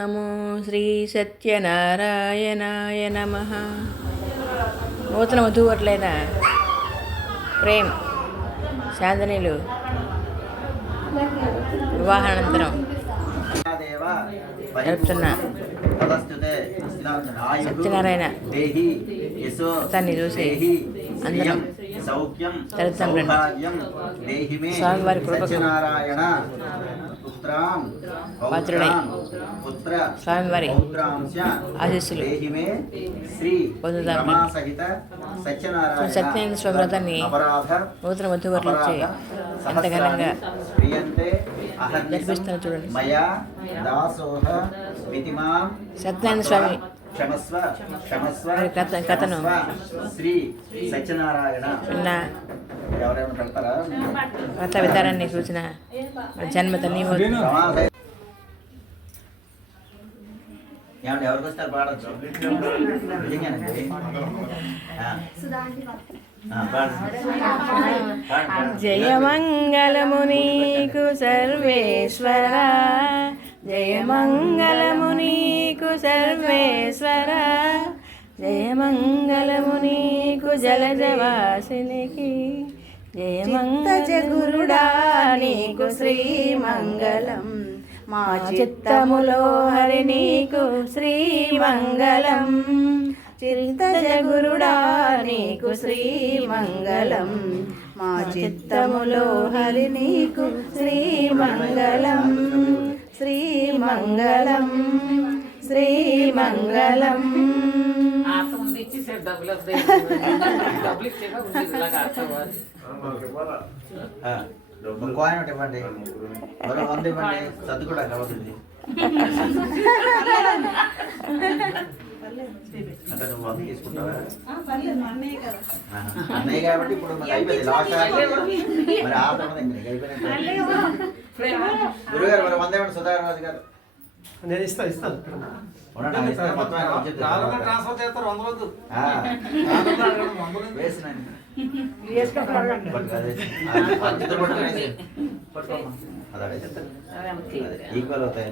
నమో శ్రీ సత్యనారాయణాయ నమః. నూతన వధూవరులైన ప్రేమ్ శాంతనీలు వివాహానంతరం జరుపుతున్న సత్యనారాయణ వ్రతాన్ని చూసి అందరం తల్లిదండ్రులను స్వామివారి కృపకు పాత్రుడై స్వామివారి ఆశీస్సులు పొందుదామని సత్యనారాయణ స్వామి వ్రతాన్ని నూతన వధూవరులు వచ్చి ఎంత ఘనంగా జరిపిస్తున్న చూడండి. సత్యనారాయణ స్వామి కథను వ్రత విధానాన్ని సూచన జన్మతని ఎవరికి వస్తారు పాడచ్చు. జయమంగళము నీకు సర్వేశ్వర, జయమంగళము నీకు సర్వేశ్వర, జయమంగళము నీకు జలజవాసినికి, జయమంగళగురుడా నీకు శ్రీమంగళం, మా చిత్తములో హరి నీకు శ్రీమంగళం, చిత్తజగురుడా నీకు శ్రీమంగళం, మా చిత్తములో హరి నీకు శ్రీమంగళం, శ్రీమంగళం శ్రీమంగళం. కాయిన్ ఒకటి ఇవ్వండి, మరో 100 ఇవ్వండి, సర్దు కూడా కావద్దు. అంటే నువ్వు 100 తీసుకుంటావా? అన్నయ్య కాబట్టి ఇప్పుడు మరి అయిపోయింది లాస్ట్. మరి ఆ తర్వాత అయిపోయినట్టు గురుగారు మరి 100 ఇవ్వండి. సుధాకర్ గారు నేను ఇస్తాను ఈక్వల్ అవుతాయి.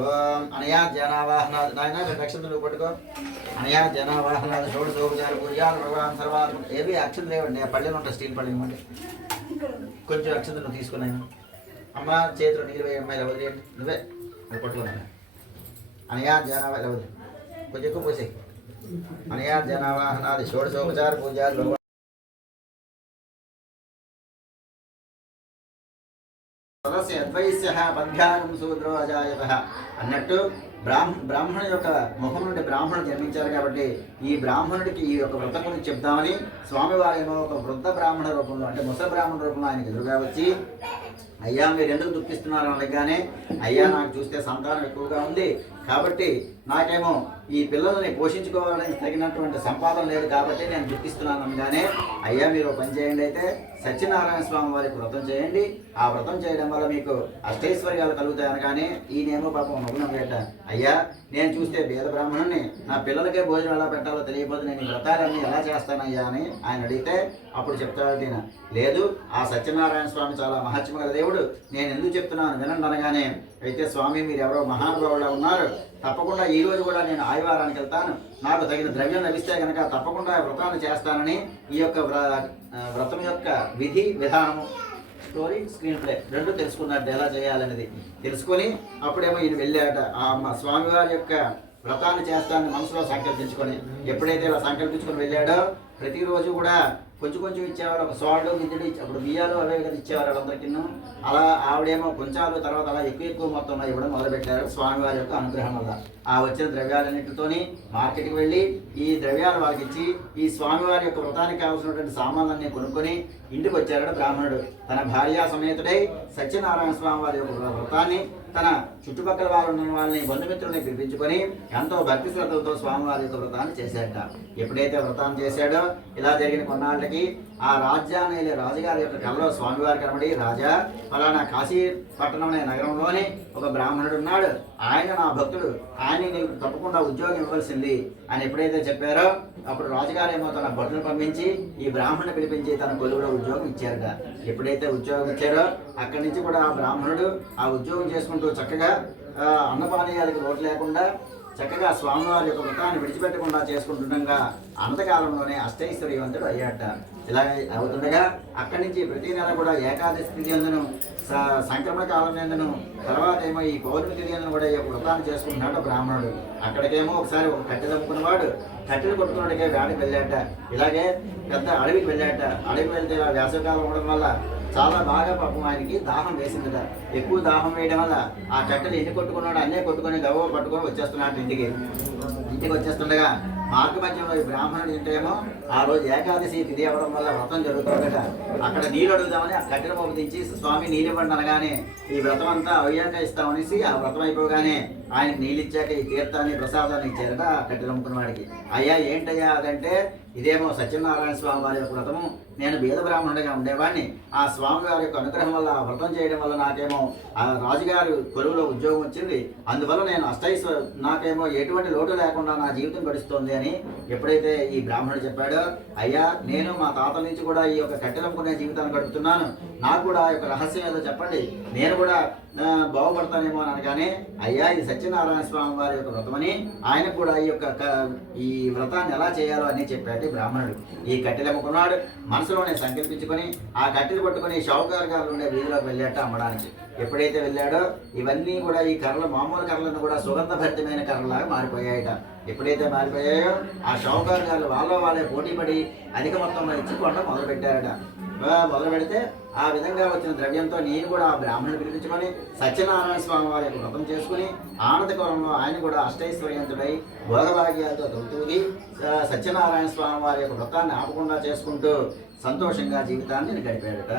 ఓం అనయా జనావాహనాది నాయన అక్షంతలు పట్టుకో. అనయా జనావాహనాది షోడశోపచార పూజాలు భగవాన్ సర్వాలు ఏవి అక్షంతలు ఏవండి. పళ్ళెలు ఉంటాయి, స్టీల్ పళ్ళెలు ఇవ్వండి. కొంచెం అక్షంతలు తీసుకున్నాను. అమ్మ చేతిలో నీళ్ళు వేయ, అమ్మాయిలు వదిలేయండి. నువ్వే పట్టుకున్నాను. అనయా జనావాహన వదిలి కొంచెం ఎక్కువ పోసే. అనయా జనావాహనాది షోడశోపచార పూజాలు భగవాన్ అన్నట్టు బ్రాహ్మణు యొక్క ముఖం నుండి బ్రాహ్మణుడు జన్మించారు కాబట్టి ఈ బ్రాహ్మణుడికి ఈ యొక్క వ్రతం గురించి చెప్దామని స్వామివారి ఏమో ఒక వృద్ధ బ్రాహ్మణ రూపంలో అంటే ముసలి బ్రాహ్మణ రూపంలో ఆయనకి ఎదురుగా వచ్చి, అయ్యా మీరు ఎందుకు దుఃఖిస్తున్నారు అనగానే, అయ్యా నాకు చూస్తే సంతానం ఎక్కువగా ఉంది కాబట్టి నాకేమో ఈ పిల్లల్ని పోషించుకోవాలని తగినటువంటి సంపాదన లేదు కాబట్టి నేను దుఃఖిస్తున్నాను అనగానే, అయ్యా మీరు పని చేయండి, అయితే సత్యనారాయణ స్వామి వారికి వ్రతం చేయండి, ఆ వ్రతం చేయడం వల్ల మీకు అష్టైశ్వర్యాలు కలుగుతాయి అనగానే, ఈయనేమో పాపం మగునం పెట్ట, అయ్యా నేను చూస్తే పేద బ్రాహ్మణుని, నా పిల్లలకే భోజనం ఎలా పెట్టాలో తెలియకపోతే నేను ఈ వ్రతాలన్నీ ఎలా చేస్తానయ్యా అని ఆయన అడిగితే, అప్పుడు చెప్తాడు ఈయన, లేదు ఆ సత్యనారాయణ స్వామి చాలా మహత్యం గల దేవుడు, నేను ఎందుకు చెప్తున్నాను వినండి అనగానే, అయితే స్వామి మీరు ఎవరో మహానుభావులా ఉన్నారు, తప్పకుండా ఈ రోజు కూడా నేను ఆదివారానికి వెళ్తాను, నాకు తగిన ద్రవ్యం లభిస్తే కనుక తప్పకుండా వ్రతాన్ని చేస్తానని ఈ యొక్క వ్రతం యొక్క విధి విధానము స్టోరీ స్క్రీన్ ప్లే రెండు తెలుసుకున్నట్టు ఎలా చేయాలనేది తెలుసుకొని అప్పుడేమో ఈయన వెళ్ళాట. ఆ స్వామివారి యొక్క వ్రతాన్ని చేస్తానని మనసులో సంకల్పించుకొని, ఎప్పుడైతే ఇలా సంకల్పించుకొని వెళ్ళాడో ప్రతిరోజు కూడా కొంచెం కొంచెం ఇచ్చేవారు. ఒక సోళ్ళు గిద్దెడు అప్పుడు బియ్యాలు అవే కదా ఇచ్చేవారు వాళ్ళందరికీ. అలా ఆవిడేమో కొంచెాలు తర్వాత అలా ఎక్కువ మొత్తంలో ఇవ్వడం మొదలుపెట్టారు స్వామివారి యొక్క అనుగ్రహం వల్ల. ఆ వచ్చిన ద్రవ్యాలన్నింటితోని మార్కెట్కి వెళ్ళి ఈ ద్రవ్యాలు వాళ్ళకి ఇచ్చి ఈ స్వామివారి యొక్క వ్రతానికి కావాల్సినటువంటి సామాన్లన్నీ కొనుక్కొని ఇంటికి వచ్చారట బ్రాహ్మణుడు. తన భార్యా సమేతుడై సత్యనారాయణ స్వామి వారి యొక్క వ్రతాన్ని తన చుట్టుపక్కల వాళ్ళు ఉన్న వాళ్ళని బంధుమిత్రుల్ని పిలిపించుకొని ఎంతో భక్తి శ్రద్ధలతో స్వామివారి యొక్క వ్రతాన్ని చేశాడట. ఎప్పుడైతే వ్రతాన్ని చేశాడో ఇలా జరిగిన కొన్నాళ్ళకి ఆ రాజ్యాన్ని వెళ్ళే రాజుగారి యొక్క కళలో స్వామివారు కనబడి, రాజా ఫలానా కాశీ పట్టణం అనే నగరంలోని ఒక బ్రాహ్మణుడు ఉన్నాడు, ఆయన నా భక్తుడు, ఆయన నీకు తప్పకుండా ఉద్యోగం ఇవ్వవలసింది అని ఎప్పుడైతే చెప్పారో అప్పుడు రాజుగారు ఏమో తన భటులను పంపించి ఈ బ్రాహ్మణుని పిలిపించి తన కొలువులో ఉద్యోగం ఇచ్చారుగా. ఎప్పుడైతే ఉద్యోగం ఇచ్చారో అక్కడి నుంచి కూడా ఆ బ్రాహ్మణుడు ఆ ఉద్యోగం చేసుకుంటూ చక్కగా అన్నపానీయాలకు లోటు లేకుండా చక్కగా స్వామివారి యొక్క వ్రతాన్ని విడిచిపెట్టకుండా చేసుకుంటుండగా అనంతకాలంలోనే అష్టైశ్వర్యవంతుడు అయ్యాట. ఇలా అవుతుండగా అక్కడి నుంచి ప్రతి నెల కూడా ఏకాదశి తిథి అందును, సంక్రమణ కాలం ఎందును, తర్వాత ఏమో ఈ పౌర్ణమి తిథి అందును కూడా ఈ యొక్క వ్రతాన్ని చేసుకుంటున్నాడు బ్రాహ్మణుడు. అక్కడికేమో ఒకసారి ఒక కట్టెలు అమ్ముకున్నవాడు కట్టెలు కొట్టుకున్నట్టుగా వేటకి వెళ్ళాట. ఇలాగే పెద్ద అడవికి వెళ్ళాట. అడవికి వెళ్తే వేసవికాలం ఉండడం వల్ల చాలా బాగా పాపం ఆయనకి దాహం వేసిందట. ఎక్కువ దాహం వేయడం వల్ల ఆ కట్టెలు ఎన్ని కొట్టుకున్నాడు అన్నీ కొట్టుకొని గవ్వ పట్టుకొని వచ్చేస్తున్నాడు ఇంటికి వచ్చేస్తుండగా మార్గ మధ్యంలో ఈ బ్రాహ్మణుడు ఏంటేమో ఆ రోజు ఏకాదశి తిథి అవ్వడం వల్ల వ్రతం జరుగుతుందట. అక్కడ నీళ్ళు అడుగుదామని ఆ కట్టెల మొక్క దించి స్వామి నీళ్ళు ఇవ్వండి అనగానే ఈ వ్రతం అంతా అయ్యాక ఇస్తామనేసి ఆ వ్రతం అయిపోగానే ఆయనకి నీళ్ళు ఇచ్చాక ఈ తీర్థాన్ని ప్రసాదాన్ని ఇచ్చారట ఆ కట్టెలు అమ్ముకున్న వాడికి. అయ్యా ఏంటయ్యా అదంటే ఇదేమో సత్యనారాయణ స్వామి వారి యొక్క వ్రతము, నేను వేద బ్రాహ్మణుడిగా ఉండేవాడిని, ఆ స్వామి వారి యొక్క అనుగ్రహం వల్ల వ్రతం చేయడం వల్ల నాకేమో ఆ రాజుగారు కొలువులో ఉద్యోగం వచ్చింది, అందువల్ల నేను నాకేమో ఎటువంటి లోటు లేకుండా నా జీవితం గడుస్తోంది అని ఎప్పుడైతే ఈ బ్రాహ్మణుడు చెప్పాడో, అయ్యా నేను మా తాతల నుంచి కూడా ఈ యొక్క కట్టెలమ్ముకునే జీవితాన్ని గడుపుతున్నాను, నాకు కూడా ఆ యొక్క రహస్యం ఏదో చెప్పండి, నేను కూడా బాగుపడతానేమో అని అనగానే, అయ్యా ఇది సత్యనారాయణ స్వామి వారి యొక్క వ్రతమని ఆయన కూడా ఈ వ్రతాన్ని ఎలా చేయాలో అని చెప్పాడు బ్రాహ్మణుడు. ఈ కట్టెలు అమ్ముకున్నాడు, మనసులోనే సంకల్పించుకొని ఆ కట్టెలు పట్టుకొని షావుకారు గారు ఉండే వీధిలోకి వెళ్ళాట అమ్మడానికి. ఎప్పుడైతే వెళ్ళాడో ఇవన్నీ కూడా ఈ కర్రలు మామూలు కర్రలను కూడా సుగంధభరితమైన కర్రలాగా మారిపోయాయట. ఎప్పుడైతే మారిపోయాయో ఆ షావుకారు గారు వాళ్ళే పోటీపడి అధిక మొత్తంలో ఇచ్చి కొనడం మొదలుపెట్టారట. మొదలు పెడితే ఆ విధంగా వచ్చిన ద్రవ్యంతో నేను కూడా ఆ బ్రాహ్మణుని పిలిపించుకొని సత్యనారాయణ స్వామి వారి యొక్క వ్రతం చేసుకుని ఆనందకరంలో ఆయన కూడా అష్టైశ్వర్యంతుడై భోగభాగ్యాలతో తొలుతూగి సత్యనారాయణ స్వామి వారి యొక్క వ్రతాన్ని ఆపకుండా చేసుకుంటూ సంతోషంగా జీవితాన్ని గడిపాడట.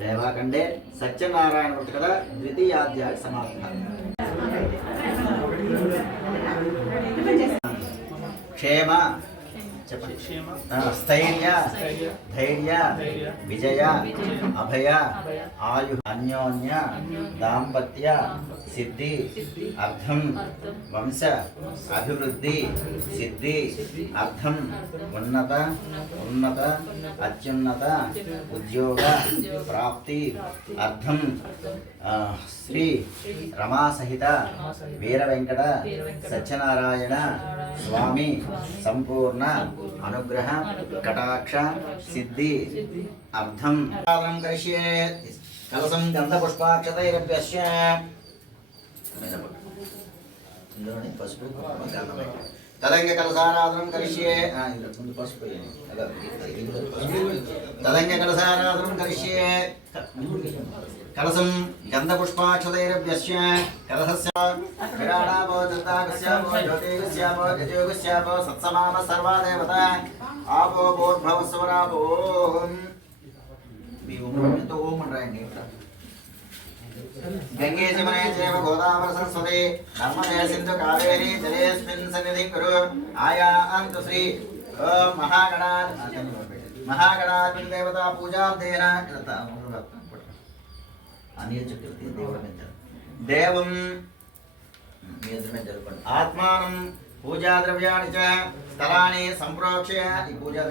దేవాకండే సత్యనారాయణ వ్రత కథ ద్వితీయాధ్యాయ సమాప్త. క్షేమ స్థైర్య ధైర్య విజయ అభయ ఆయు అన్యోన్య దాంపత్య సిద్ధి అర్థం వంశ అభివృద్ధి సిద్ధి అర్థం ఉన్నత అత్యున్నత ఉద్యోగ ప్రాప్తి అర్థం శ్రీ రమాసహిత వీర వెంకట సత్యనారాయణ స్వామి సంపూర్ణ అనుగ్రహ కటాక్ష సిద్ధి అర్థం కరిష్యే కలసం గంధ పుష్పాక్షతైరభ్యస్య పసుపు తదంగ కలసారాధనం కరిష్యే ముందు పసుపు తదంగ కలసారాధనం కరిష్యే కలసం గంధ పుష్పాక్షతైరభ్యస్య కలసస్య విరాడాపో దంతాగస్యాపో జ్యోతిగస్యాపో గజయోగస్యాపో సత్సమామ సర్వా దేవత ఆపో భూర్భవస్వరాపో మీ ఓంతో ఓం అని రాయండి. గంగే జమునే చైవ గోదావరి సరస్వతి నర్మదే సింధు కావేరి జలేస్మిన్ సన్నిధిం కురు ఆయాంతు శ్రీ మహాగణాధిపతి దేవతా పూజార్థేన దేవం ఆత్మానం పూజా ద్రవ్యాన్ని చ స్థలాన్ని సంప్రోక్ష్య ఈ పూజా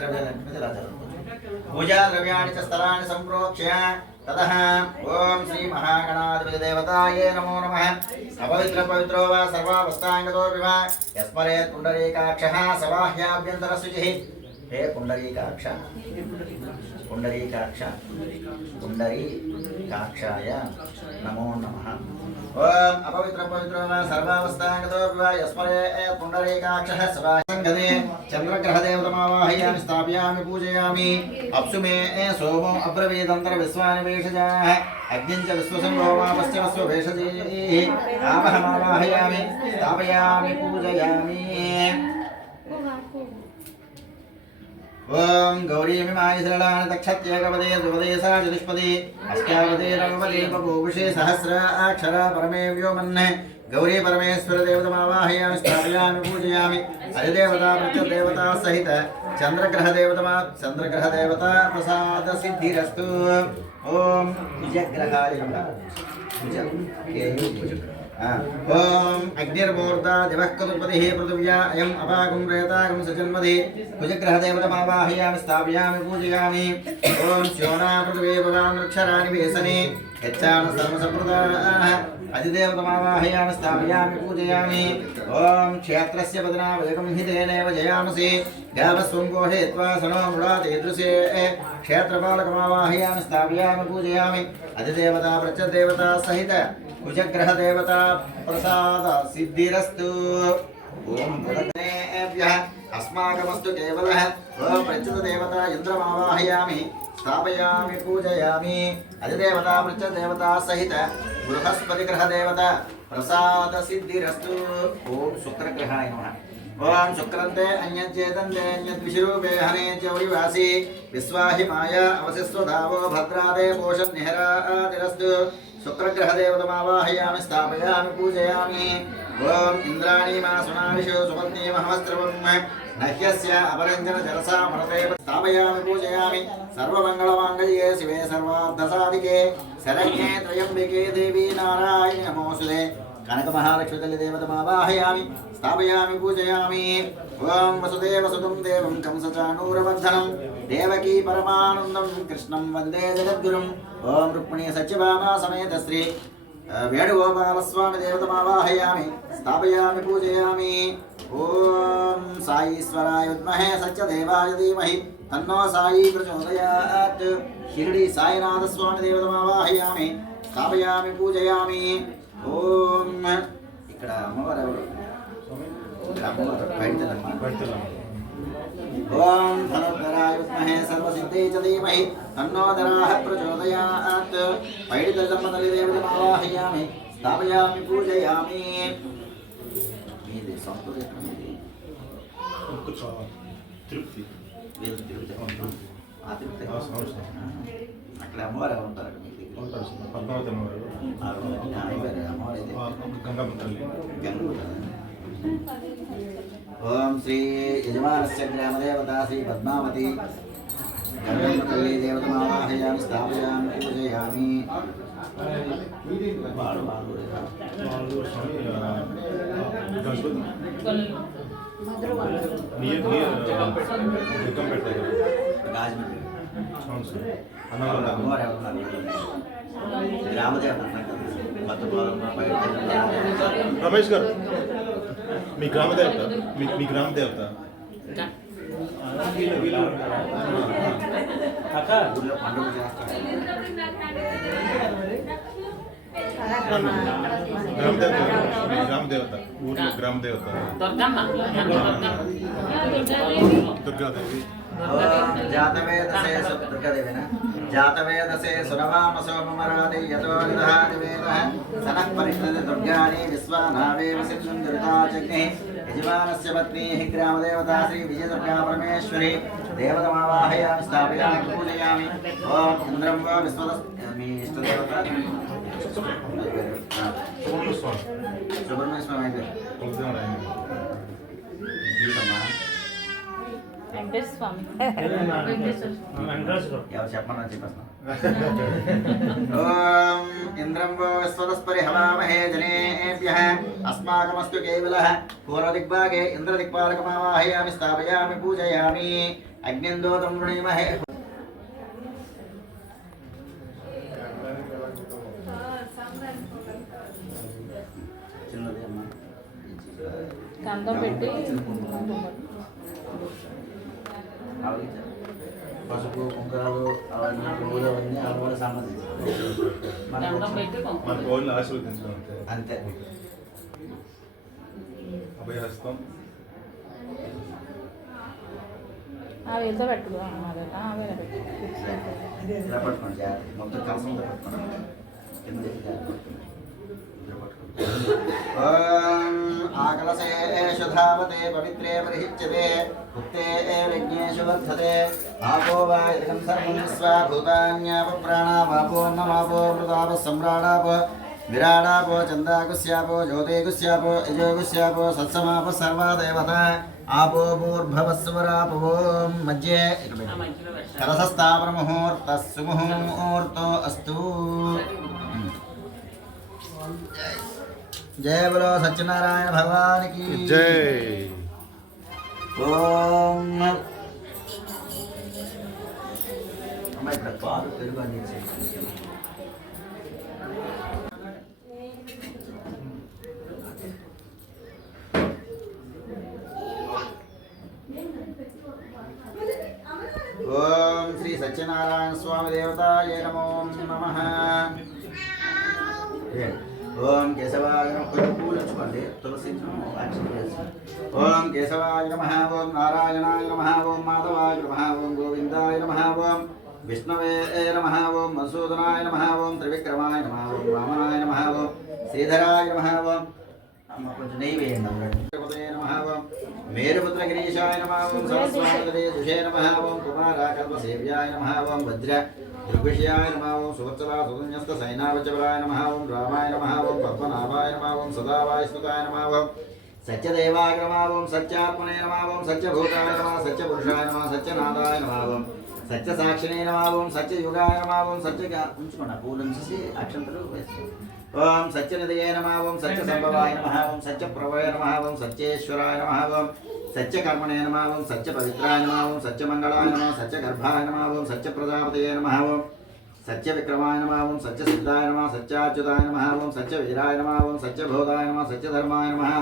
ద్రవ్యాన్ని చ స్థలాన్ని సంప్రోక్ష్య తతః ఓం శ్రీ మహాగణాధిపతి దేవతాయే నమో నమః. అపవిత్ర పవిత్రో వా సర్వావస్థాంగతోపి వా యస్మరేత్ పుండరీకాక్షః సబాహ్యాభ్యంతర శుచిః. హే పుండరీకాక్ష పుండరీకాక్షాయ నమో నమః. ఓం అపవిత్ర పవిత్రో వా సర్వావస్థాంగతోపి వా యస్మరేత్ పుండరీకాక్షః సబాహ్యంగతే చంద్రగ్రహ దేవతమావాహయామి స్థాపయామి పూజయామి. అప్సు మే సోమో అబ్రవీదంతర విశ్వాని వేషజాః అగ్నిం చ విశ్వసంభోమాపశ్చమస్వ వేషజేః ఆవహమావాహయామి స్థాపయామి పూజయామి. ఓం గౌరీమిమాయ సరళాన దక్షత్యేకపదే ద్విపదే చతుష్పదే అష్టావదే రఘుపదే బభూషే సహస్ర అక్షర పరమే వ్యోమన్ गौरी परमेश्वर देवतमावाहयामि स्थापयामि पूजयामि अधिदेवता प्रत्यदेवता सहित चंद्रग्रह देवता प्रसाद सिद्धिरस्तु। ओम कुजग्रहाय नमः। ओम अग्निर्मूर्धा दिवः कुलपतिः पृथिव्या अयम् अपागुं रेतागुं सजन्मधि कुजग्रह देवतमावाहयामि स्थापयामि पूजयामि। ओम स्योना पृथिवी भवान् वृक्षराणि वेसने यच्चान सर्वसम्प्रदाः अधिदेवतमावाहयामि स्थापयामि पूजयामि। ओम क्षेत्रस्य पदनावयकं हि तेनैव जयामसि गावस्वं गोहेत्वा सनो मृडाते दृशे क्षेत्रपालकमावाहयामि स्थापयामि पूजयामि अधिदेवता प्रत्यदेवता सहित कुजग्रह देवता प्रसाद सिद्धिरस्तु। ओम पुरनेभ्यः अस्माकमस्तु केवलः। ओम प्रत्यदेवता इन्द्रमावाहयामि स्थापयामि पूजयामि अधिदेवता प्रत्यदेवता सहित बृहस्पतिग्रह देवता प्रसाद सिद्धिरस्तु। ओम शुक्रग्रहाय नमः। ओम शुक्रन्ते अन्यज्जेतन्ते अन्यद्विषरूपे हने चौरिवासी विश्वाहि माया अवशिस्वधावो भद्रादे पोषन् निहरातिरस्तु। शुक्रग्रह देवतमावाहयामि स्थापयामि पूजयामि। ओम इंद्राणी मा सुनाविषो सुपत्नी महमस्त्रवम् नह्यस्य अपरञ्जन जलसा मरदेव स्थापयामि पूजयामि। सर्वमङ्गलमाङ्गल्ये शिवे सर्वार्थसाधिके शरण्ये त्र्यम्बिके देवी नारायणि नमोऽस्तुते। कनकमहालक्ष्मी देवतमावाहयामि स्थापयामि पूजयामि। ओम वसुदेवसुतं देवं कंसचाणूरवर्धनं देवकी परमानन्दं कृष्णं वन्दे जगद्गुरुम्। ओम रुक्मिणी सत्यभामा समेत श्री वेणुगोपालस्वामी देवतमावाहयामि स्थापयामि पूजयामि। ओम साईश्वराय विद्महे सत्यदेवाय धीमहि तन्नो साई प्रचोदयात्। शिरडी साईनाथ स्वामी देवतमावाहयामि स्थापयामि पूजयामि। ओम ఇక్కడ అమ్మవారు ఎవరు? అమ్మవారు బయటలమ్మ. ओम धनुर्धराय विद्महे सर्वसिद्धे च धीमहि तन्नो धराः प्रचोदयात्। पैडितल्लम्म देवतमावाहयामि स्थापयामि पूजयामि। మీది సంస్కృతి తిరుపతి అక్కడ అమ్మవారు ఎవరు ఉంటారు? పద్మావతి అమ్మవారు గంగమ్మ తల్లి. ओम श्री यजमानस्य ग्रामदेवता श्री पद्मावती गंगम्म तल्ली देवतमावाहयामि स्थापयामि पूजयामि। రమేష్ గారు మీ గ్రామ దేవత మీ గ్రామ దేవత గ్రామ దేవత ఊర్లో గ్రామ దేవత దుర్గాదేవి. जातवेदसे सुरवामसो ममरादि यतो निदहादिवेदः सनः परिष्णते दुर्गाणि विश्वानावेव सिद्धुञ्जरिताचग्निः। यजमानस्य पत्नीः ग्रामदेवता श्री विजयदुर्गा परमेश्वरी देवतमावाहयामि स्थापयामि पूजयामि। ओम इन्द्रं वा विश्वदस्मि इष्टदेवता सुब्रह्मण्य स्वामी వెంకటేశ్వర ओम इंद्रं वो विश्वदस्परि हवामहे जनेभ्यः अस्माकमस्तु केवलः। पूर्वदिग्भागे इन्द्रदिक्पालकमावाहयामि स्थापयामि पूजयामि। अग्निन्दोतं वृणीमहे। గంధం పెట్టి పసుపు కుంకాలు అవన్నీ పువ్వులు అవన్నీ అమ్మవారి సంబంధించి మన కోళ్ళు ఆశీర్వదించడం అంతే. అభయహస్తం వెళ్తా పెట్టుకో ఇలా పట్టుకోండి మొత్తం కలసంతో పట్టుకోండి. आकलसेषु धावते पवित्रे परिहिच्यते उक्ते यज्ञेषु वर्धते आपो वा इदं सर्वं विश्वा भूतान्याप प्राणावापो नमापो मृतापः सम्राणाप విరాడాపో చందాకుశ్యాపో జ్యోతిగుశ్యాపో యజోగుశ్యాపో సత్సమాప సర్వా దేవత ఆపో భూర్భవస్వరాపో మధ్యే కలశస్థాపన ముహూర్త సుముహూర్తో అస్తు. జయ బలో సత్యనారాయణ భగవానికి జై. ఓం అమ్మ ఇక్కడ పాలు పెరుగు అందించే. ఓం శ్రీ సత్యనారాయణ స్వామి దేవతాయ నమో నమః. ఓం కేశవాయ నమః. పూలుంచుకోండి, తులసి ఓం కేశవాయ నమః. ఓం నారాయణాయ నమః. ఓం మాధవాయ నమః. ఓం గోవిందాయ నమః. ఓం విష్ణవే నమః. ఓం మధుసూదనాయ నమః. ఓం త్రివిక్రమాయ నమః. ఓం వామనాయ నమః. ఓం శ్రీధరాయ నమః. ఓం అమ్మ కొంచెం నెయ్యి వేయండి. నమః. ఓం మేరుపుత్ర గిరీశాయ నమః. ఓం సరస్వతి సుషే నమః. ఓం కుమారాకల్ప సేవ్యాయ నమః. ఓం వజ్ర దృగ్విషయాయ నమః. ఓం సువత్సలా సుధన్యస్త సైనావచబలాయ నమః. ఓం రామాయ నమః. ఓం పద్మనాభాయ నమః. ఓం సదావాయుస్తుతాయ నమః. ఓం సత్యదేవాయ నమః. ఓం సత్యాత్మనే నమః. ఓం సత్యభూతాయ నమః. సత్యపురుషాయ నమః. సత్యనాథాయ నమః. ఓం సత్యసాక్షినే నమః. ఓం సత్యయుగాయ నమః. ఓం సత్య ఉంచుకోండి, పూలు ఉంచేసి అక్షంతలు వేసుకోండి. ఓం సత్యనిధయే నమః. ఓం సత్యసంభవాయ నమః. ఓం సత్యప్రభవే నమః. ఓం సత్యేశ్వరాయ నమః. ఓం సత్యకర్మణే నమః. ఓం సత్యపవిత్రాయ నమః. ఓం సత్యమంగళాయ నమః. సత్యగర్భాయ నమః. ఓం సత్యప్రజాపతయే నమః. ఓం సత్యవిక్రమాయ నమః. ఓం సత్యసిద్ధాయ నమః. సత్యాచ్యుతాయ నమః. ఓం సత్యవీరాయ నమః. ఓం సత్యబోధాయ నమః. సత్యధర్మాయ నమః.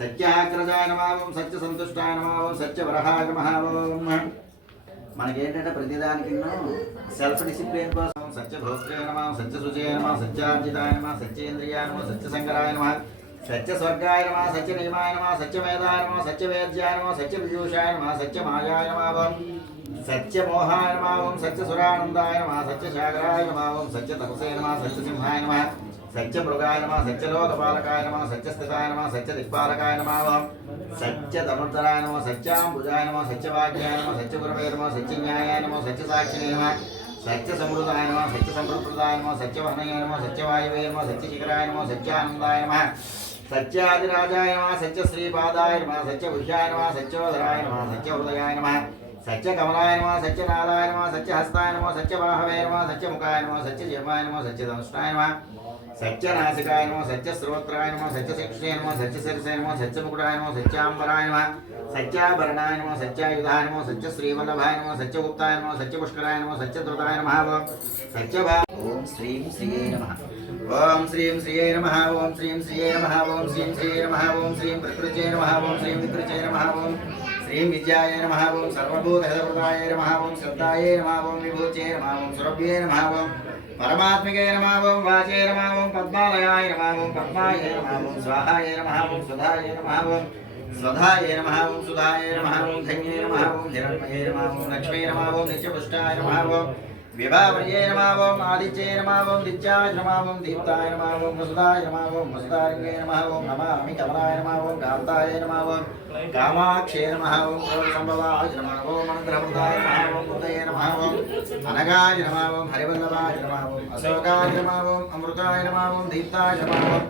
సత్యాగ్రజాయ నమః. ఓం సత్యసంతుష్టాయ నమః. ఓం సత్యవరహాయ నమః. ఓం మనకేంటంటే ప్రతిదానికి సెల్ఫ్ డిసిప్లిన్ కోసం సత్యభోత్రే నమః. సత్యశుచే నమః. సత్యార్జితాయ నమః. సత్యేంద్రియాయ నమః. సత్యశంకరాయ నమః. సత్యస్వర్గాయ నమః. సత్యనియమాయ నమః. సత్యవేదాయ నమః. సత్యవేద్యాయ నమః. సత్యవిదూషాయ నమః. సత్యమాయాయ నమః. సత్యమోహాయ నమః. ఓం సత్యసురానందాయ నమః. సత్యసాగరాయ నమః. ఓం సత్యతపసే నమః. సత్యసింహాయ నమః. సత్యమృగాయ నమః. సత్యలోకపాలకాయ నమః. సత్యస్థితాయ నమః. సత్యదిక్పాలకాయ నమః. ఓం సత్యధనుర్ధరాయ నమః. సత్యాంబుజాయ నమః. సత్యవాక్యాయ నమః. సత్యగురవే నమః. సత్యన్యాయాయ నమః. సత్యసాక్షిణే నమః. సత్యసమృతాయ నమః. సత్యసంపృతాయ నమః. సత్యవహనయ నమః. సత్యవాయువే నమః. సత్యశిఖరాయ నమః. సత్యానందాయ నమః. సత్యాదిరాజాయ నమః. సత్యశ్రీపాదాయ నమః. సత్యభుష్యాయ నమః. సత్యోదరాయ నమః. సత్యహృదయాయ నమః. సత్యకమలాయ నమః. సత్యనాదాయ నమః. సత్యహస్తాయ నమః. సత్యబాహవే నమః. సత్యముఖాయ నమః. సత్యజిహ్వాయ నమః. సత్యధనుష్టాయ నమః. సత్యనాసికాయ నమః. సత్యశ్రోత్రాయ నమః. సత్యశిక్షే నమః. సత్యశిరసే నమః. సత్యముకుటాయ నమః. సత్యాంబరాయ నమః. సత్యాభరణాయ నమః. సత్యాయుధాయ నమః. సత్యశ్రీవల్లభాయ నమః. సత్యగుప్తాయ నమః. సత్యపుష్కరాయ నమః. సత్యధృతాయ నమః. ఓం సత్యభా. ఓం శ్రీం శ్రీయే నమః. ఓం శ్రీం శ్రీయే నమః. ఓం శ్రీం శ్రీయే నమః. ఓం శ్రీం శ్రీయే నమః. ఓం శ్రీం ప్రకృత్యై నమః. ఓం శ్రీం వికృత్యై నమః. ఓం శ్రీం విద్యాయ నమః. ఓం సర్వభూతహితప్రదాయ నమః. ఓం శ్రద్ధాయే నమః. ఓం విభూత్యై నమః. ఓం సురభ్యే నమః. ఓం పరమాత్మికే నమః. ఓం వాచే నమః. ఓం పద్మాలయాయ నమః. ఓం పద్మాయ నమః. ఓం స్వాహాయ నమః. ఓం సుధాయ నమః. ఓం స్వధాయ నమః. ఓం సుధాయ నమః. ఓం ధన్యే నమః. ఓం హిరణ్మయే నమః. ఓం లక్ష్మీ నమః. ఓం నిత్యపుష్టాయ నమః. ఓం విభావయే నమః. ఓం ఆదిత్యే నమః. ఓం దిత్యాయ నమః. ఓం దీప్తాయ నమః. ఓం వసుదాయ నమః. ఓం వసుదాయ నమః. ఓం నమామి కమలాయ నమః. ఓం కాంతాయ నమః. ఓం కామాక్షే నమః. ఓం సంభవాయ నమః. ఓం అనంతరమృతాయ నమః. ఓం హృదయ నమః. ఓం అనగాయ నమః. ఓం హరివల్లభాయ నమః. ఓం అశోకాయ నమః. ఓం అమృతాయ నమః. ఓం దీప్తాయ నమః. ఓం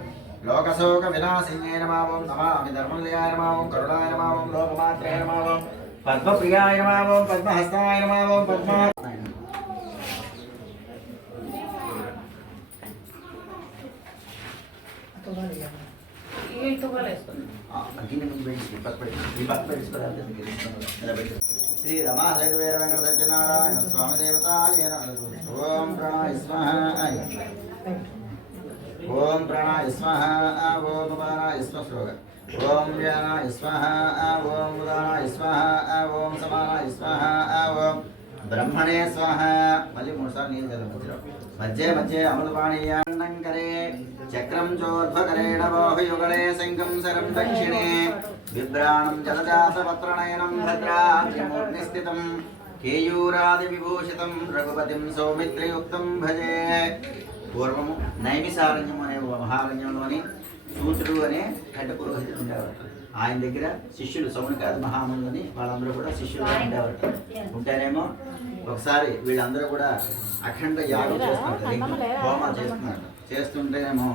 లోకశోక వినాశిన్యే నమః. ఓం నమామి ధర్మనిలయాయ నమః. ఓం కరుణాయ నమః. ఓం లోకమాత్రే నమః. ఓం పద్మప్రియాయ నమః. ఓం పద్మహస్తాయ నమః. ఓం పద్మ శ్రీ రమా లక్ష్మీ వెంకట సత్యనారాయణ స్వామి దేవతాయ నమః. ఓం ప్రణాయ స్వాహ. ఓం ప్రణాయ స్వాహ. ఓం ఉదానాయ స్వాహ. ఓం వ్యానాయ స్వాహ. ఓం ఉదానాయ స్వాహ. ఓం సమానాయ స్వాహ. ఓం బ్రహ్మణే స్వాహ. మళ్ళీ 3 సార్లు నీళ్ళు కదా మధ్యలో. మధ్య మధ్య అమృతపాణీయాన్నం కరే చక్రం చోర్ధ్వకరేణ బాహుయుగళే శంఖం శరం దక్షిణే విభ్రాణం జలజాతపత్రనయనం భద్రాద్రిమూర్తిస్థితం కేయూరాది విభూషితం రఘుపతిం సౌమిత్రయుక్తం భజే. పూర్వము నైమిసారణ్యం అనే మహారణ్యంలోని సూత్రుడు అనే పెద్ద పురోహితుడు ఉండేవాడు. ఆయన దగ్గర శిష్యులు సౌనకాది మహామునులని వాళ్ళందరూ కూడా శిష్యులుగా ఉండేవారు. ఉంటేనేమో ఒకసారి వీళ్ళందరూ కూడా అఖండ యాగం చేస్తున్నారు, హోమాలు చేస్తున్నారు. చేస్తుంటేనేమో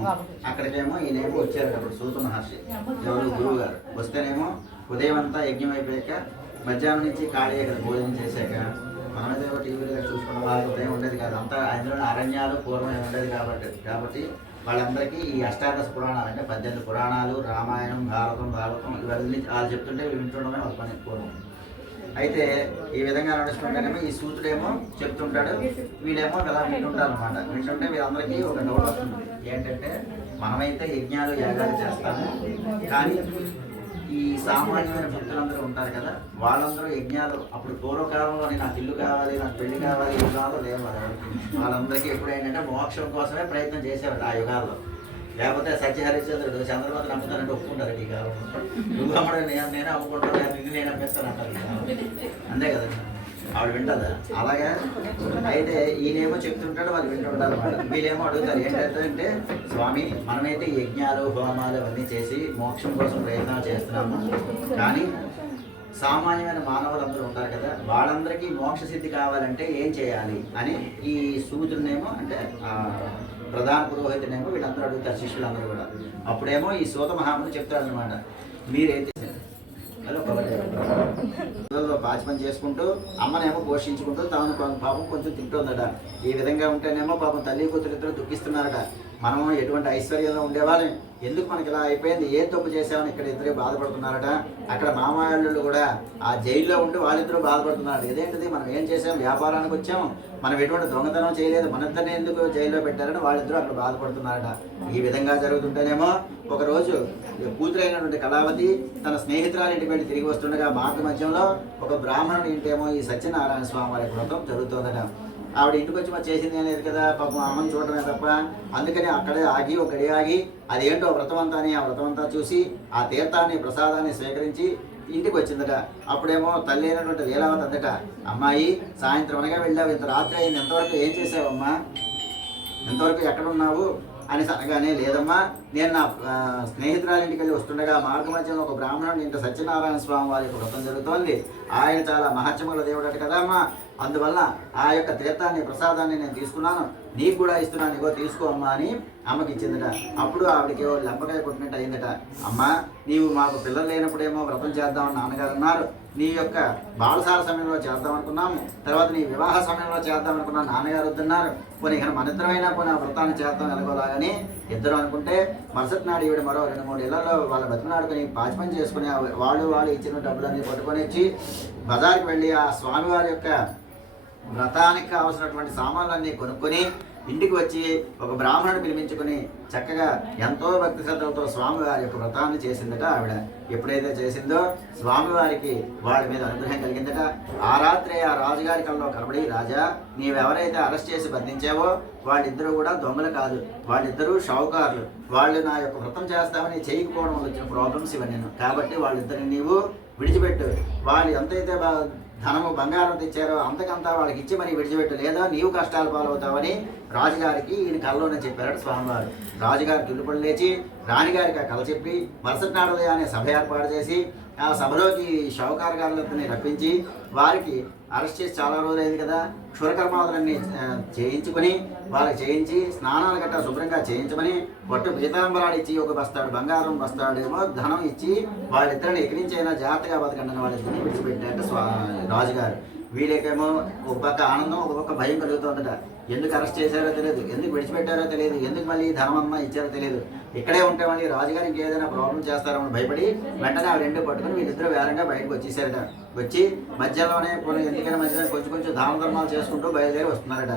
అక్కడికేమో ఈయనేమో వచ్చారు. అప్పుడు సూత మహర్షి ఎవరు గురువు గారు వస్తేనేమో ఉదయం అంతా యజ్ఞం అయిపోయాక మధ్యాహ్నం నుంచి ఖాళీ అక్కడ భోజనం చేశాక మనమైతే టీవీలో చూసుకున్న వాళ్ళకి ఉదయం ఉండేది కాదు. అంతా అందులో అరణ్యాలు పూర్వం ఉండేది కాబట్టి వాళ్ళందరికీ ఈ అష్టాదశ పురాణాలు అంటే 18 పురాణాలు, రామాయణం, భారతం ఇవన్నీ వాళ్ళు చెప్తుంటే వీళ్ళు వింటుండమే వాళ్ళ పని పూర్వం. అయితే ఈ విధంగా నడుస్తుంటేనేమో ఈ సూతుడేమో చెప్తుంటాడు, వీళ్ళేమో అలా వింటుంటారు అనమాట. వింటుంటే వీళ్ళందరికీ ఒక డౌట్ వస్తుంది. ఏంటంటే మనమైతే యజ్ఞాలు యాగాలు చేస్తాము, కానీ ఈ సామాన్యమైన భక్తులందరూ ఉంటారు కదా, వాళ్ళందరూ యజ్ఞాలు అప్పుడు పూర్వకాలంలో నాకు ఇల్లు కావాలి, నాకు పెళ్లి కావాలి, యుగాలు లేవు. వాళ్ళందరికీ ఎప్పుడు ఏంటంటే మోక్షం కోసమే ప్రయత్నం చేసేవాడు ఆ యుగాల్లో. లేకపోతే సత్యహరిశ్చంద్రుడు చంద్రబాబు నమ్ముతానంటే ఒప్పుకుంటారు ఈ కాలం. నువ్వు అమ్మడు నేనే అమ్ముకుంటాను, ఇది నేను అమ్మేస్తాను అంటారు. అంతే కదా, ఆవిడ వింటుందా? అలాగే అయితే ఈయనేమో చెప్తుంటాడు, వాళ్ళు వింటుంటారు అన్నమాట. వీళ్ళేమో అడుగుతారు ఏంటంటే, స్వామి మనమైతే యజ్ఞాలు హోమాలు అవన్నీ చేసి మోక్షం కోసం ప్రయత్నాలు చేస్తున్నాము, కానీ సామాన్యమైన మానవులందరూ ఉంటారు కదా, వాళ్ళందరికీ మోక్ష సిద్ధి కావాలంటే ఏం చేయాలి అని ఈ సూతుడినేమో అంటే ప్రధాన పురోహితునేమో వీళ్ళందరూ అడుగుతారు, శిష్యులందరూ కూడా. అప్పుడేమో ఈ సూత మహాముని చెప్తారు అనమాట, మీరైతే పాచి పని చేసుకుంటూ అమ్మనేమో పోషించుకుంటూ తాను పాపం కొంచెం తింటుందట. ఈ విధంగా ఉంటేనేమో పాపం తల్లి కూతురు ఇద్దరు దుఃఖిస్తున్నారట. మనం ఎటువంటి ఐశ్వర్యంలో ఉండేవాళ్ళం, ఎందుకు మనకి ఇలా అయిపోయింది, ఏం తప్పు చేసామని ఇక్కడ ఇద్దరే బాధపడుతున్నారట. అక్కడ మామయ్యళ్ళు కూడా ఆ జైల్లో ఉండి వాళ్ళిద్దరూ బాధపడుతున్నారు. ఇదేంటిది, మనం ఏం చేసాం, వ్యాపారానికి వచ్చాం, మనం ఎటువంటి దొంగతనం చేయలేదు, మనిద్దరిని ఎందుకు జైల్లో పెట్టారని వాళ్ళిద్దరూ అక్కడ బాధపడుతున్నారట. ఈ విధంగా జరుగుతుంటేనేమో ఒకరోజు కూతురైనటువంటి కళావతి తన స్నేహితురాలు ఇంటికి వెళ్ళి తిరిగి వస్తుండగా మార్గ మధ్యంలో ఒక బ్రాహ్మణుడి ఇంటేమో ఈ సత్యనారాయణ స్వామి వారి వ్రతం జరుగుతుందట. ఆవిడ ఇంటికి వచ్చి మరి చేసింది అనేది కదా, పాపం అమ్మని చూడటమే తప్ప. అందుకని అక్కడే ఆగి ఒక గడి ఆగి అదేంటో వ్రతం అంతా అని ఆ వ్రతం అంతా చూసి ఆ తీర్థాన్ని ప్రసాదాన్ని స్వీకరించి ఇంటికి వచ్చిందట. అప్పుడేమో తల్లి అయినటువంటి లీలావతి అందట, అమ్మాయి సాయంత్రం అనగా వెళ్ళావు, ఇంత రాత్రి అయింది, ఎంతవరకు ఏం చేసావమ్మా, ఎంతవరకు ఎక్కడున్నావు అని అనగానే, లేదమ్మా నేను నా స్నేహితురాలి ఇంటికి వెళ్ళి వస్తుండగా మార్గ మధ్యంలో ఒక బ్రాహ్మణుడు ఇంత సత్యనారాయణ స్వామి వారి యొక్క వ్రతం జరుగుతోంది, ఆయన చాలా మహత్యముల దేవుడట కదమ్మా, అందువల్ల ఆ యొక్క తీర్థాన్ని ప్రసాదాన్ని నేను తీసుకున్నాను, నీకు కూడా ఇస్తున్నాను, ఇగో తీసుకో అమ్మా అని అమ్మకి ఇచ్చిందట. అప్పుడు ఆవిడకి లెంపకాయ కొట్టినట్టు అయిందట. అమ్మ నీవు మాకు పిల్లలు లేనప్పుడేమో వ్రతం చేద్దామని నాన్నగారు అన్నారు, నీ యొక్క బాలసాల సమయంలో చేద్దాం అనుకున్నాము, తర్వాత నీ వివాహ సమయంలో చేద్దాం అనుకున్నా నాన్నగారు వద్దన్నారు, పోనీ ఇక మనిద్దరమైనా పోనీ ఆ వ్రతాన్ని చేద్దాం అనుకోలాగని ఇద్దరు అనుకుంటే మరుసటి నాడు ఈవిడ మరో 2-3 ఇళ్లలో వాళ్ళ బతిమలాడుకొని పాచి పని చేసుకుని వాళ్ళు ఇచ్చిన డబ్బులన్నీ పట్టుకొని వచ్చి బజార్కి వెళ్ళి ఆ స్వామివారి యొక్క వ్రతానికి కావాల్సినటువంటి సామాన్లన్నీ కొనుక్కొని ఇంటికి వచ్చి ఒక బ్రాహ్మణుడు పిలిపించుకుని చక్కగా ఎంతో భక్తి శ్రద్ధలతో స్వామివారి యొక్క వ్రతాన్ని చేసిందట. ఆవిడ ఎప్పుడైతే చేసిందో స్వామివారికి వాళ్ళ మీద అనుగ్రహం కలిగిందట. ఆ రాత్రి ఆ రాజుగారి కల్లో కనబడి, రాజా నీవెవరైతే అరెస్ట్ చేసి బంధించావో వాళ్ళిద్దరూ కూడా దొంగలు కాదు, వాళ్ళిద్దరూ షావుకారులు, వాళ్ళు నా యొక్క వ్రతం చేస్తామని చేయకపోవడం వల్ల వచ్చిన ప్రాబ్లమ్స్ ఇవన్నీ, కాబట్టి వాళ్ళిద్దరిని నీవు విడిచిపెట్టు, వాళ్ళు ఎంతైతే ధనము బంగారం తెచ్చారో అంతకంతా వాళ్ళకి ఇచ్చి మరి విడిచిపెట్టు, లేదా నీవు కష్టాలు పాలవుతావని రాజుగారికి ఈయన కల్లోనే చెప్పారట స్వామివారు. రాజుగారు తుల్లిపడి లేచి రాణిగారికి ఆ కళ చెప్పి మరుసటి నాడు అనే సభ ఏర్పాటు చేసి ఆ సభలోకి షావుకారు గారులందరినీ రప్పించి వారికి అరెస్ట్ చేసి చాలా రోజులైంది కదా, క్షురకర్మాదులన్నీ చేయించుకొని వాళ్ళకి చేయించి స్నానాలు గట్టా శుభ్రంగా చేయించమని పట్టు పీతాంబరాలు ఇచ్చి ఒక బస్తాడు బంగారం బస్తాడేమో ధనం ఇచ్చి వాళ్ళిద్దరిని ఎక్కడి నుంచి అయినా జాగ్రత్తగా బతకండి వాళ్ళిద్దరిని విడిచిపెట్టారట రాజుగారు. వీళ్ళకేమో ఒక పక్క ఆనందం, ఒక పక్క భయం కలుగుతుందట. ఎందుకు అరెస్ట్ చేశారో తెలియదు, ఎందుకు విడిచిపెట్టారో తెలియదు, ఎందుకు మళ్ళీ ధనమమ్మ ఇచ్చారో తెలియదు, ఇక్కడే ఉంటే మళ్ళీ రాజుగారు ఇంకేదైనా ప్రాబ్లం చేస్తారని భయపడి వెంటనే ఆ రెండు పట్టుకుని వీళ్ళిద్దరూ వేరంగా బయటకు వచ్చేసారట. వచ్చి మధ్యలోనే ఎందుకైనా మధ్యలో కొంచెం దాన ధర్మాలు చేసుకుంటూ బయలుదేరి వస్తున్నారట.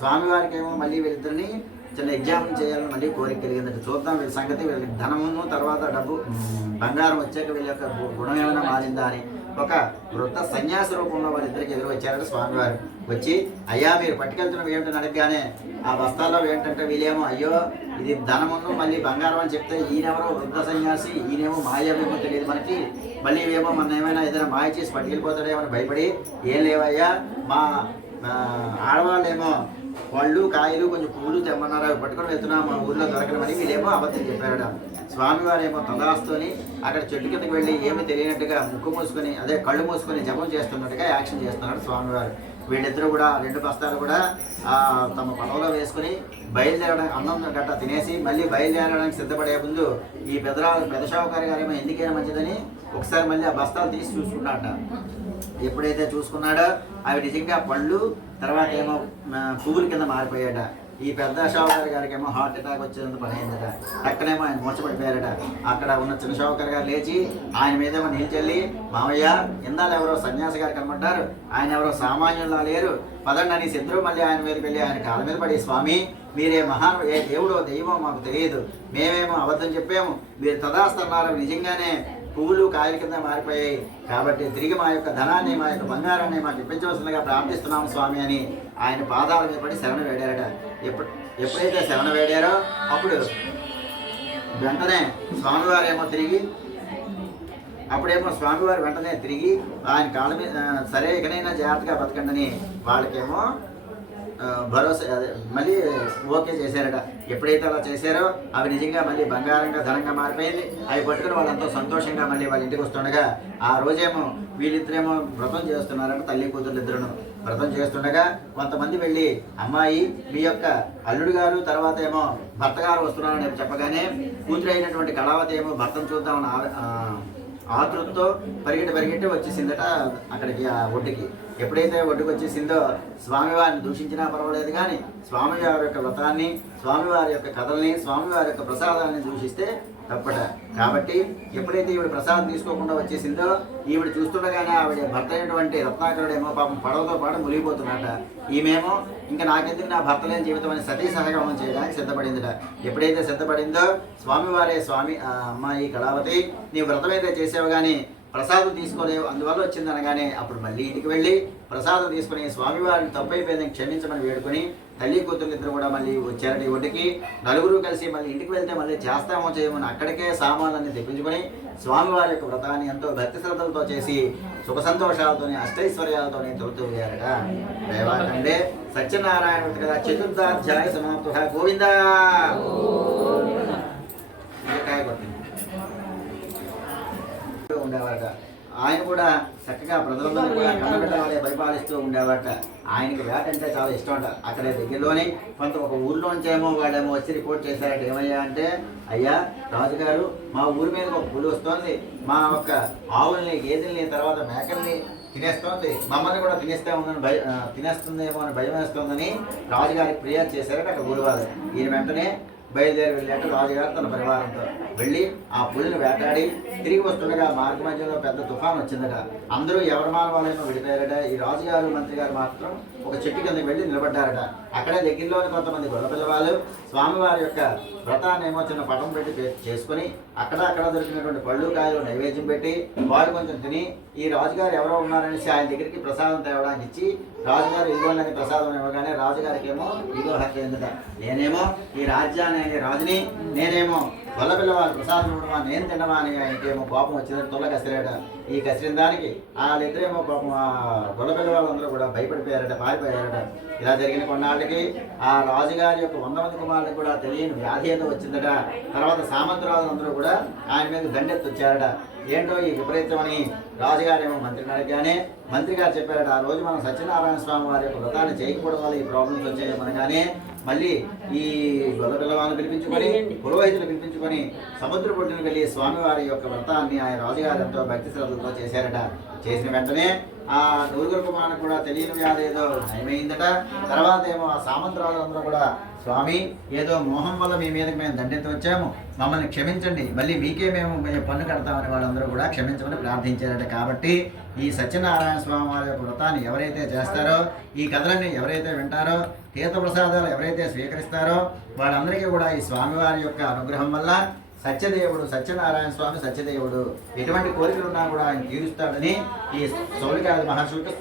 స్వామివారికి ఏమో మళ్ళీ వీళ్ళిద్దరిని చిన్న ఎగ్జామిన్ చేయాలని మళ్ళీ కోరిక కలిగిందట. చూద్దాం వీళ్ళ సంగతి, వీళ్ళకి ధనమును తర్వాత డబ్బు బంగారం వచ్చాక వీళ్ళ యొక్క గుణం ఏమైనా మారిందా అని ఒక వృత్త సన్యాస రూపంలో వాళ్ళిద్దరికి ఎదురు వచ్చారట స్వామివారు. వచ్చి అయ్యా మీరు పట్టుకెళ్తున్నవి ఏమిటని అడగగానే ఆ బస్తాల్లో ఏంటంటే వీళ్ళేమో అయ్యో ఇది ధనమును మళ్ళీ బంగారం అని చెప్తే ఈయనెవరో వృద్ధ సన్యాసి, ఈయనేమో మాయావేమో తెలియదు మనకి, మళ్ళీ ఏమో మన ఏమైనా ఏదైనా మాయ చేసి పట్టుకెళ్ళిపోతాడేమో భయపడి ఏం లేవయ్యా మా ఆడవాళ్ళేమో పళ్ళు కాయలు కొంచెం పువ్వులు తెమ్మన్నారు, అవి పట్టుకొని వెళ్తున్నాం మా ఊళ్ళో దొరకనమని వీళ్ళేమో అబద్ధం చెప్పారట. స్వామివారేమో తదాస్తుని అక్కడ చెట్టు కిందకి వెళ్ళి ఏమీ తెలియనట్టుగా ముక్కు మూసుకొని అదే కళ్ళు మూసుకొని జపం చేస్తున్నట్టుగా యాక్షన్ చేస్తున్నాడు స్వామివారు. వీళ్ళిద్దరూ కూడా 2 బస్తాలు కూడా తమ పడవలో వేసుకుని బయలుదేరడానికి అన్నం గట్ట తినేసి మళ్ళీ బయలుదేరడానికి సిద్ధపడే ముందు ఈ పెద్ద షావుకారి గారేమో ఎందుకైనా మంచిదని ఒకసారి మళ్ళీ ఆ బస్తాలు తీసి చూసుకున్నాడట. ఎప్పుడైతే చూసుకున్నాడో అవి నిజంగా పళ్ళు తర్వాత ఏమో పువ్వుల కింద మారిపోయాడ. ఈ పెద్ద షావుకారి గారికి ఏమో హార్ట్ అటాక్ వచ్చేందుకు పని అయిందట. పక్కనేమో ఆయన మూర్చపడిపోయారట. అక్కడ ఉన్న చిన్న షావుకారి గారు లేచి ఆయన మీదేమో నీళ్ళు చల్లి, మామయ్య ఇందాలు ఎవరో సన్యాసి గారు కనబడ్డారు, ఆయన ఎవరో సామాన్యులా లేరు, పదండి అని ఇద్దరు మళ్ళీ ఆయన మీదకి వెళ్ళి ఆయన కాళ్ళ మీద పడి, స్వామి మీరే ఏ దేవుడో దైవమో మాకు తెలియదు, మేమేమో అబద్ధం చెప్పాము, మీరు తదాస్తన్నారు, నిజంగానే పువ్వులు కాయల కింద మారిపోయాయి, కాబట్టి తిరిగి మా యొక్క ధనాన్ని మా యొక్క బంగారాన్ని మాకు ఇప్పించవలసిందిగా ప్రార్థిస్తున్నాము స్వామి అని ఆయన పాదాల మీద పడి శరణ వేడారట. ఎప్పుడైతే శరణ వేడారో అప్పుడు వెంటనే స్వామివారు తిరిగి ఆయన కాళ్ళ మీద సరే ఇకనైనా జాగ్రత్తగా బతకండి వాళ్ళకేమో భరోసా అదే మళ్ళీ ఓకే చేశారట. ఎప్పుడైతే అలా చేశారో అవి నిజంగా మళ్ళీ బంగారంగా ధనంగా మారిపోయింది. అవి పట్టుకుని వాళ్ళంతా సంతోషంగా మళ్ళీ వాళ్ళ ఇంటికి వస్తుండగా ఆ రోజేమో వీళ్ళిద్దరేమో వ్రతం చేస్తున్నారట. తల్లి కూతురు ఇద్దరును వ్రతం చేస్తుండగా కొంతమంది వెళ్ళి, అమ్మాయి మీ యొక్క అల్లుడు గారు తర్వాత ఏమో భర్త గారు వస్తున్నారని చెప్పగానే కూతురు అయినటువంటి కళావతి ఏమో భర్తను చూద్దామని ఆతృతతో పరిగెట్టి వచ్చేసిందట అక్కడికి ఆ ఒడ్డుకి. ఎప్పుడైతే ఒడ్డుకు వచ్చేసిందో స్వామివారిని దూషించినా పర్వాలేదు కానీ స్వామివారి యొక్క వ్రతాన్ని, స్వామివారి యొక్క కథల్ని, స్వామివారి యొక్క ప్రసాదాన్ని దూషిస్తే తప్పట. కాబట్టి ఎప్పుడైతే ఈవిడ ప్రసాదం తీసుకోకుండా వచ్చేసిందో ఈవిడ చూస్తుండగానే ఆవిడ భర్త అయినటువంటి రత్నాకరుడేమో పాపం పడవతో పాటు మునిగిపోతున్నట. ఈమెమో ఇంకా నాకెందుకు నా భర్త లేని జీవితం అని సతీ సహగమనం చేయడానికి సిద్ధపడిందిట. ఎప్పుడైతే సిద్ధపడిందో స్వామివారే, అమ్మాయి కళావతి నీ వ్రతం అయితే చేసావు కానీ ప్రసాదం తీసుకోలేవు, అందువల్ల వచ్చింది అనగానే అప్పుడు మళ్ళీ ఇంటికి వెళ్ళి ప్రసాదం తీసుకుని స్వామివారిని తప్పైపోయిందని క్షమించమని వేడుకొని తల్లి కూతురు ఇద్దరు కూడా మళ్ళీ వచ్చారని ఒడ్డుకి. నలుగురు కలిసి మళ్ళీ ఇంటికి వెళ్తే మళ్ళీ చేస్తామో చేయమని అక్కడికే సామాన్లన్నీ తెప్పించుకొని స్వామివారి యొక్క వ్రతాన్ని ఎంతో భక్తి శ్రద్ధలతో చేసి సుఖ సంతోషాలతోని అష్టైశ్వర్యాలతోని తొలుతూ పోయారట. దేవాకండే సత్యనారాయణ కదా చతుర్థాధ్యాయ సమాప్త. గోవిందా ఉండేవాట. ఆయన కూడా చక్కగా ప్రజలందరూ కూడా కన్నబిడ్డలే పరిపాలిస్తూ ఉండేవాట. ఆయనకి వేట అంటే చాలా ఇష్టం అంట. అక్కడ దగ్గరలోనే ఒక ఊర్లోంచేమో వాళ్ళేమో వచ్చి రిపోర్ట్ చేశారట. ఏమయ్యా అంటే, అయ్యా రాజుగారు మా ఊరి మీద ఒక పులి వస్తోంది, మా యొక్క ఆవుల్ని గేదెల్ని తర్వాత మేకల్ని తినేస్తోంది, మమ్మల్ని కూడా తినేస్తుందేమో అని భయం వేస్తోందని రాజుగారికి ఫిర్యాదు చేశారట అక్కడ ఊరి వాళ్ళు. ఈయన వెంటనే బయలుదేరి వెళ్ళాక రాజుగారు తన పరివారంతో వెళ్ళి ఆ పులిని వేటాడి తిరిగి వస్తుండగా మార్గ మధ్యలో పెద్ద తుఫాన్ వచ్చిందట. అందరూ ఎవరి వాళ్ళేమో విడిపోయారట. ఈ రాజుగారు మంత్రి గారు మాత్రం ఒక చెట్టు కిందకి వెళ్ళి నిలబడ్డారట. అక్కడే దగ్గరలోని కొంతమంది గొల్లపిల్లవాళ్ళు స్వామివారి యొక్క వ్రతాన్ని ఏమో చిన్న పటం పెట్టి చేసుకుని అక్కడ దొరికినటువంటి పళ్ళు కాయలు నైవేద్యం పెట్టి వాళ్ళు కొంచెం తిని ఈ రాజుగారు ఎవరో ఉన్నారనేసి ఆయన దగ్గరికి ప్రసాదం తేవడానికి ఇచ్చి రాజుగారు ఇదిగోండి ప్రసాదం ఇవ్వగానే రాజుగారికి ఏమో ఇదిగో హక్కు ఎందుక, నేనేమో ఈ రాజ్యాన్ని రాజుని, నేనేమో గొల్లపిల్లవాళ్ళు ప్రసాదం ఇవ్వడమా నేను తినమా అని ఆయనకేమో కోపం వచ్చిందని తొల్ల కసిరాట. ఈ కసిరిన దానికి వాళ్ళిద్దరేమో పాపం ఆ గొల్లపిల్లవాళ్ళందరూ కూడా భయపడిపోయారట, పారిపోయారట. ఇలా జరిగిన కొన్నాళ్ళకి ఆ రాజుగారి యొక్క 100 మంది కుమారులకు కూడా తెలియని వ్యాధి ఏదో వచ్చిందట. తర్వాత సామంతరాజులందరూ కూడా ఆయన మీద దండెత్తి వచ్చారట. ఏంటో ఈ విపరీతం అని రాజుగారేమో మంత్రిని అడిగానే మంత్రి గారు చెప్పారట, ఆ రోజు మనం సత్యనారాయణ స్వామి వారి యొక్క వ్రతాన్ని చేయకపోవడం వల్ల ఈ ప్రాబ్లమ్స్ వచ్చాయి మనగానే మళ్ళీ ఈ గొల్లపిల్లవాళ్ళని పిలిపించుకొని పురోహితులు పిలిపించుకొని సముద్ర పొట్టును వెళ్ళి స్వామివారి యొక్క వ్రతాన్ని ఆయన రాజుగారు ఎంతో భక్తి శ్రద్ధలతో చేశారట. చేసిన వెంటనే ఆ నూరుగురు కుమారునికి కూడా తెలియని వ్యాధి ఏదో నయమైందట. తర్వాత ఏమో ఆ సామంతరాజులందరూ కూడా, స్వామి ఏదో మోహం వల్ల మీ మీదకి మేము దండెత్తి వచ్చాము, మమ్మల్ని క్షమించండి, మళ్ళీ మీకే మేము పన్ను కడతామని వాళ్ళందరూ కూడా క్షమించమని ప్రార్థించారట. కాబట్టి ఈ సత్యనారాయణ స్వామి వారి యొక్క వ్రతాన్ని ఎవరైతే చేస్తారో, ఈ కథలన్నీ ఎవరైతే వింటారో, తీర్థప్రసాదాలు ఎవరైతే స్వీకరిస్తారో వాళ్ళందరికీ కూడా ఈ స్వామివారి యొక్క అనుగ్రహం వల్ల సత్యదేవుడు, సత్యనారాయణ స్వామి సత్యదేవుడు ఎటువంటి కోరికలు ఉన్నా కూడా ఆయన తీరుస్తాడని ఈ సౌలికాది మహర్షులకు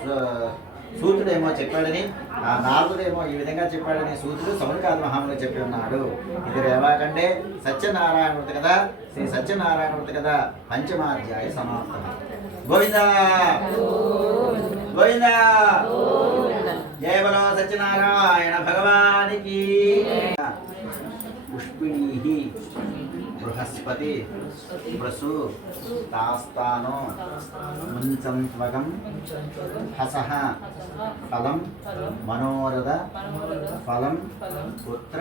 సూతుడేమో చెప్పాడని, ఆ నారదుడేమో ఈ విధంగా చెప్పాడని సూతుడు సౌలికాది మహాములు చెప్పి ఉన్నాడు. ఇది రేవాకండే సత్యనారాయణ వృత్తి కదా, శ్రీ సత్యనారాయణ వృత్తి కదా పంచమాధ్యాయ సమాప్తం. గోవిందా గోవిందా. జయ బలో సత్యనారాయణ భగవానికి. పుష్పిణీ బృహస్పతి ప్రసు తాస్తానో ముంచంత్వకం హసః ఫలం మనోరథ ఫలం పుత్ర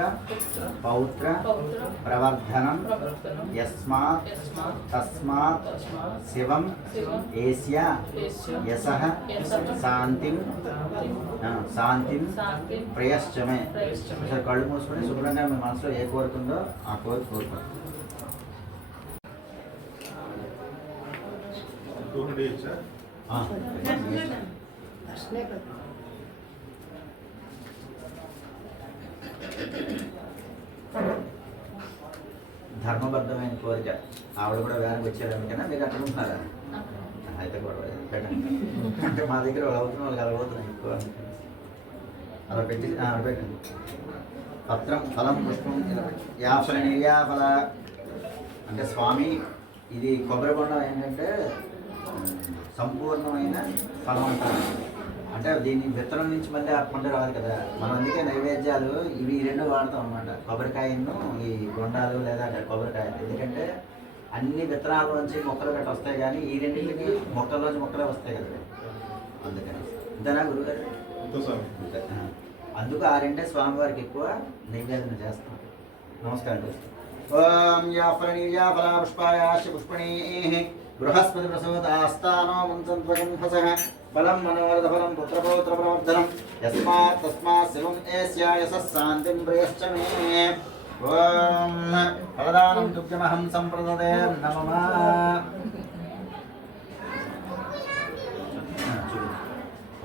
పౌత్ర ప్రవర్ధనం యస్మాత్ తస్మాత్ శివం ఏస్య యసః శాంతిం ప్రయశ్చమే. ఒకసారి కళ్ళు మూసుకొని శుభ్రంగా మీ మనసులో ఏ కోరుకుందో ఆ కోరిక కోరుకోండి. ధర్మబద్ధమైన కోరిక. ఆవిడ కూడా వ్యానికి వచ్చారు అందుకన్నా మీరు అక్కడ ఉంటున్నారా? అయితే గొడవ పెట్టండి. అంటే మా దగ్గర వాళ్ళు అవుతున్న వాళ్ళకి అలా అవుతున్నాయి ఎక్కువ. అలా పెట్టి పెట్టండి. పత్రం ఫలం పుష్పం యాఫల నిర్యాఫల అంటే స్వామి ఇది కొబ్బరి బొండం ఏంటంటే సంపూర్ణమైన ఫలం అంటారు. అంటే దీన్ని విత్తనం నుంచి మళ్ళీ ఆ పంట రాదు కదా. మనం అందుకే నైవేద్యాలు ఇవి రెండు వాడతాం అన్నమాట. కొబ్బరికాయను ఈ బొండాలు లేదా కొబ్బరికాయలు. ఎందుకంటే అన్ని విత్తనాల్లోంచి మొక్కలు గట్ట వస్తాయి కానీ ఈ రెండింటికి మొక్కల్లోంచి మొక్కలే వస్తాయి కదా. అందుకని ఇంతనా గురుగారు? అందుకు ఆ రెండే స్వామివారికి ఎక్కువ నైవేద్యం చేస్తాం. నమస్కారం. ఓం యాఫల పుష్పాయాశ పుష్పణీ బృహస్పతి ప్రసూతాస్తానో ముంచంత్వకం హసః ఫలం మనోరథ ఫలం పుత్రపౌత్ర ప్రవర్ధనం యస్మాత్ తస్మాత్ శివం ఏస్య యసః శాంతిం ప్రయశ్చమే. ఓం ఫలదానం తుభ్యమహం సంప్రదదే నమః.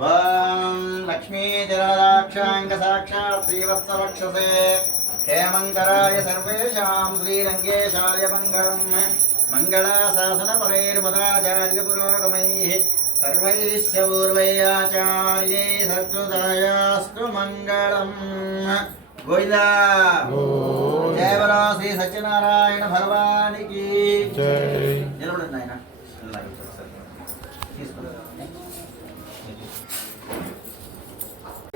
ఓం లక్ష్మీ జలదాక్షాంగ సాక్షాత్ శ్రీవత్సవక్షసే హేమంకరాయ సర్వేషాం శ్రీరంగేశాయ మంగళం. మంగళాశాసన పరైర్మదాచార్య పురోగమైః సర్వైశ్చ పూర్వైరాచార్యై సత్కృతాయాస్తు మంగళం. గోవిందా. జయ బలో శ్రీ సత్యనారాయణ భగవానికి. నిలబడండి ఆయన.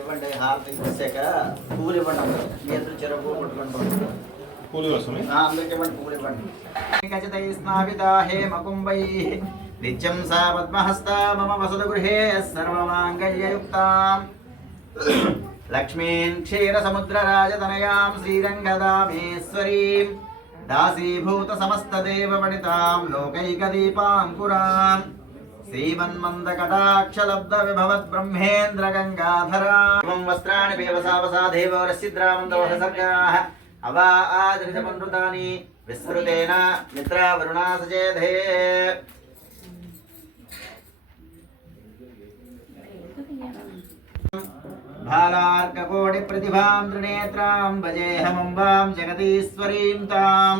ఇవ్వండి హారతి వచ్చాక పువ్వులు ఇవ్వండి. మీ అందరూ చెరువు పువ్వు కొట్టుకొని పూలు వస్తున్నాయి. అందరికి ఇవ్వండి పువ్వులు ఇవ్వండి. ఖచ్చితై స్నాపితా హేమకుంభైః నిత్యం సా పద్మహస్తా మమ వసత గృహే సర్వమాంగళ్యయుక్తాం లక్ష్మీం క్షీరసముద్రరాజతనయాం శ్రీరంగదామేశ్వరీం దాసీభూత సమస్తదేవ పణితాం లోకైకదీపాంకురాం శ్రీమన్మందకటాక్షలబ్ధ విభవత్ బ్రహ్మేంద్ర గంగాధరాం వస్త్రాణి పేవసావసా దేవరశ్చిద్రామంతవసర్గాః అవా ఆదృశమనృతాని విస్మృతేన మిత్రా వరుణా సచేధే. భాలార్కకోటి ప్రతిభాం త్రినేత్రాం భజేహమంబాం జగదీశ్వరీం తాం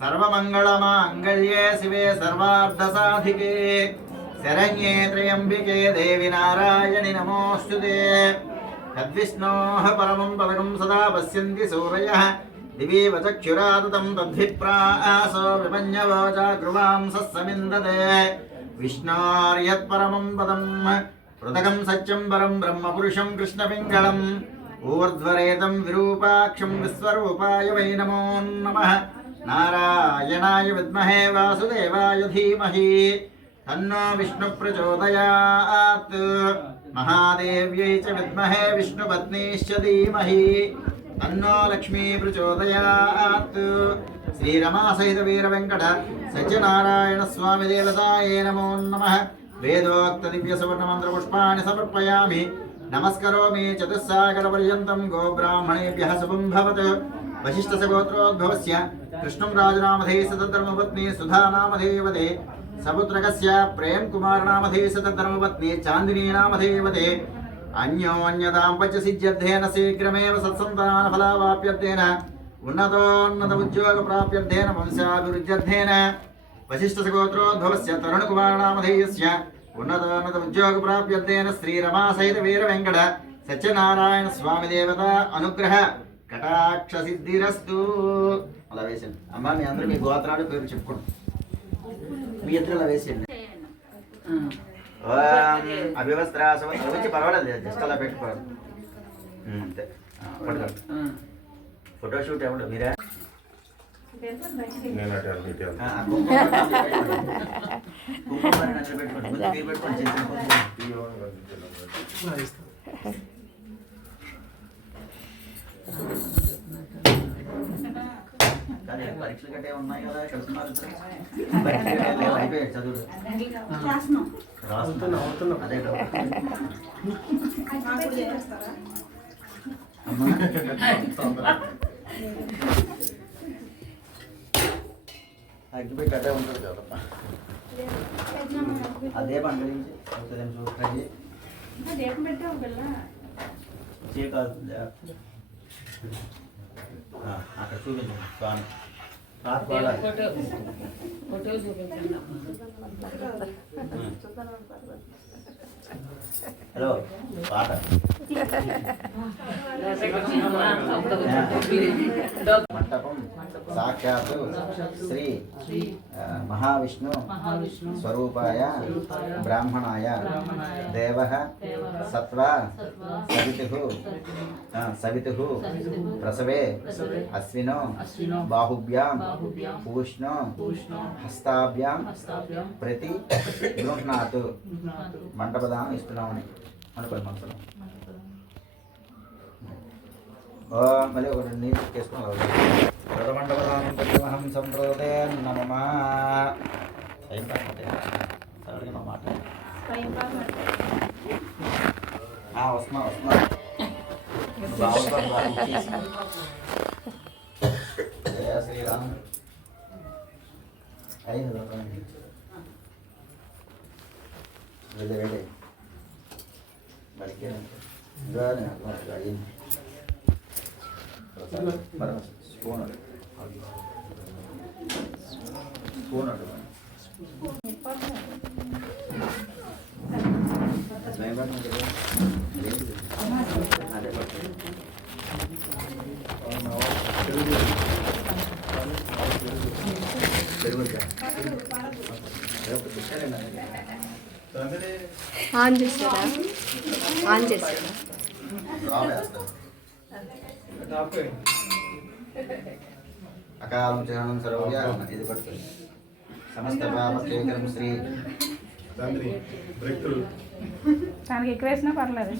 సర్వమంగళమాంగళ్యే శివే సర్వార్థసాధికే శరణ్యే త్రయంబికే దేవి నారాయణి నమోస్తుతే. తద్విష్ణోః పరమం పదకం సదా పశ్యంతి సూరయః దివీవ చక్షురాతతం తద్విప్రాసో విపన్యవోచా గృవాంసః సమిందతే. విష్ణోర్యత్పరమం పదం పృథగం సత్యం పరం బ్రహ్మపురుషం కృష్ణపింగళం ఊర్ధ్వరేతం విరూపాక్షం విశ్వరూపాయ వై నమో నమః. నారాయణాయ విద్మహే వాసుదేవాయ ధీమహి తన్నో విష్ణు ప్రచోదయాత్. మహాదేవ్యై చ విద్మహే విష్ణుపత్నీశ్చ ధీమహి తన్నో లక్ష్మీ ప్రచోదయాత్. శ్రీరమా సహిత వీర వెంకట సత్యనారాయణ స్వామి దేవతాయే నమో నమః. వేదోక్త దివ్య సువర్ణ మంత్ర పుష్పాణి సమర్పయామి. నమస్కరోమి చతుస్సాగర పర్యంతం గోబ్రాహ్మణేభ్యః శుభం భవత్. వశిష్ఠస్య గోత్రోద్భవస్య కృష్ణం రాజనామధేయ సతధర్మపత్ని సుధా నామధేయవతే. సపుత్రకస్య ప్రేమ్ కుమార్ నామధేయ సతధర్మపత్ని చాందినీ నామధేయవతే. అన్యోన్యదాంపత్య సిద్ధ్యర్థేన శీఘ్రమేవ సత్సంతాన ఫలావాప్యర్థేన ఉన్నతోన్నత ఉద్యోగ ప్రాప్యర్థేన వంశాభివృద్ధ్యర్థేన. వశిష్ఠస్య గోత్రోద్భవస్య తరుణ కుమార్ నామధేయస్య ఉన్నతోన్నత ఉద్యోగ ప్రాప్యర్థేన శ్రీరమా సహిత వీర వెంకట సత్యనారాయణ స్వామి దేవత అనుగ్రహ కటాక్ష సిద్ధిరస్తు. అలా వేసండి. అమ్మా మీ అందరూ మీ గోత్రాలు పేరు చెప్పుకోండి. మీ ఇద్దరు అలా వేసేయండి. అభివస్త్రాసం వచ్చి పర్వాలేదు, జస్ట్ అలా పెట్టుకోవాలి అంతే. పట్టుకోండి. ఫోటోషూట్ ఎవరు మీరా? నేను అటు పెట్టుకోండి, మీరు పెట్టుకోండి. కానీ పరీక్షలు గట్టే ఉన్నాయి కదా, చదువుతున్నారు. అయిపోయాడు చదువు, రాస్తున్నాం. అదే అగ్గిపెట్టి అదే ఉంటుంది కదమ్మా, అదే పండుగ అవుతుందేమో చూడండి. అక్కడ చూపించండి స్వామి. హలో పాట మంటపం సాక్షాత్ శ్రీ మహావిష్ణు స్వరూపాయ బ్రాహ్మణాయ దేవ సత్వా సవితుః ప్రసవే అశ్వినో బాహుభ్యాం పూష్ణో హస్తాభ్యాం ప్రతి గృహ్ణాతు. మంటపదానం ఇస్తున్నామని అనుకోండి మనసులో. మళ్ళీ ఒక నీళ్ళు చేసుకున్నాం. మండపదానం ప్రతిమహం సంప్రోదే నమ. మాట వస్తున్నా జయ శ్రీరామ్. అయింది వెళ్ళి బడికే అయింది. స్పూన్ స్పూన్ అదే ఆన్ చేస్తారా? ఆన్ చేస్తారా? అకాలం చరణం సర్వవ్యా ఇది పడుతుంది. సమస్త పాపం శ్రీ తండ్రి బ్రేక్ త్రూ. దానికి ఎక్కువ వేసినా పర్లేదు.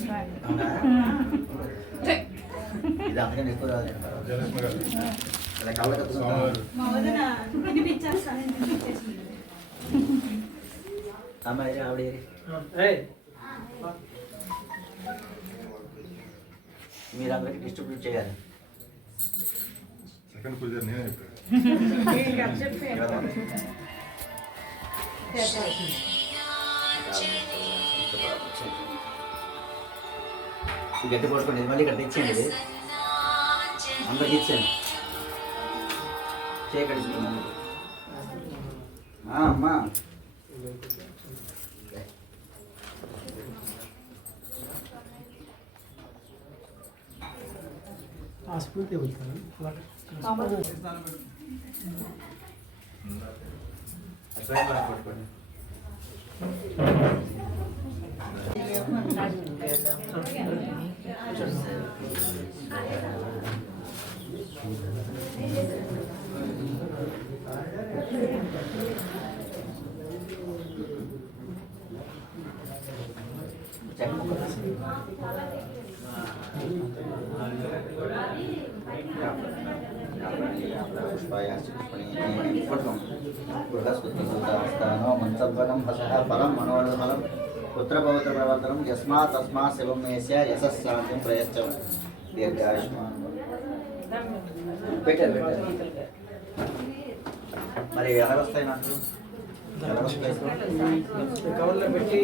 ఇది అంతకని ఎక్కువ రాదు. జలస్మ గారు అలా కళ్ళ అమ్మాయి ఆవిడ మీరు అందరికి డిస్ట్రిబ్యూట్ చేయాలి. సెకండ్ పూజ నేనే చెప్పాను. గట్టి పడుకోండి, మళ్ళీ ఇక్కడ తెచ్చేయండి, అందరికి ఇచ్చాను. చేయగలుగుతున్నాను అమ్మా. పట్టుకోండి. ఫలం మనోఫలం పుత్రపౌత్ర ప్రవర్తనం యస్మాత్ తస్మాత్ శివం మేస్య యశస్సాంత్యం ప్రయచ్చ దీర్ఘాయుష్మాన్. పెట్టారు మరి ఎలా వస్తాయి నాకు? కవర్లో పెట్టి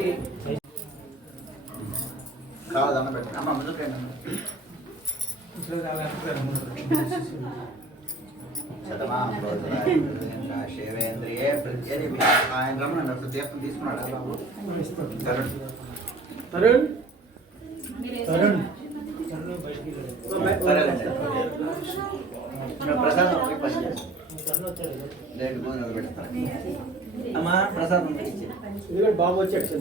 కావాలన్న పెట్టండి. అమ్మ ముందు పెట్టండి. శివేంద్రియే ప్రత్యేక ఆయన రమణ తీర్థం తీసుకున్నాడు. తరుణ్ తరుణ్ ప్రసాదం పెడతాను. అమ్మా ప్రసాదం బాబు వచ్చాడు.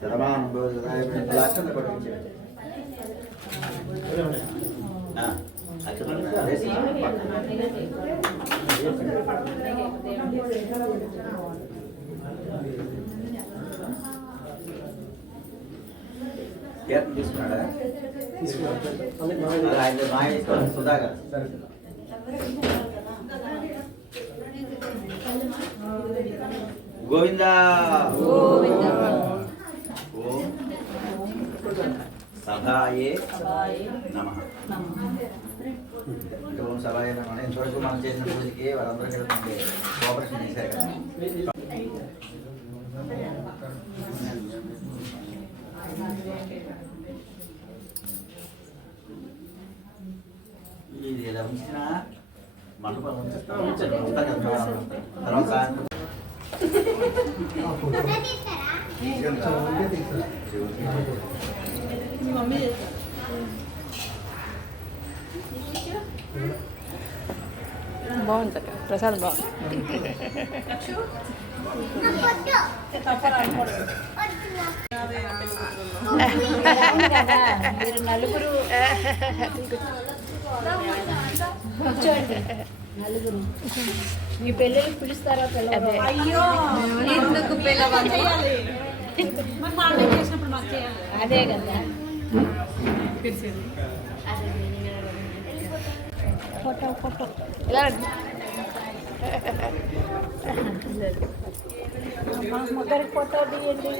శతమానం భవతి అక్షత పట్టించాడు. తీసుకున్నాడా ఆయన మాయ సుధాకర్ గోవింద ఓం సభాయే నమః. ఓం సభాయే నమః. ఇంతవరకు మనం చేసిన పూజకి వాళ్ళందరూ కలిపి కోఆపరేషన్ చేశారు కదా. ఇది ఎలా ఉంచినా మండపం ఉంచుతాం తర్వాత బాగుంది ప్రసాదం బాగుంది. మీరు నలుగురు కూర్చోండి. నలుగురు మీ పెళ్ళికి పిలుస్తారా? పిల్లలు అయ్యో ఎందుకు పిల్లవాలి? అదే కదా ఫోటో ఫోటో ఇలా ముగ్గురికి ఫోటో తీయండి.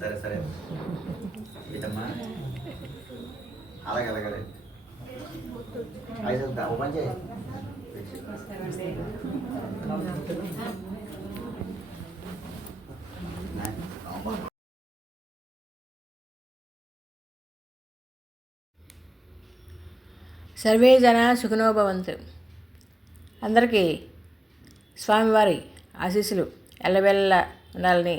సరే సరే ఇదమ్మా అలాగే అలాగే ఐదు ఓపెన్ చేయి. సర్వే జన సుఖినో భవంతు. అందరికీ స్వామివారి ఆశీస్సులు ఎల్లవెల్ల ఉండాలని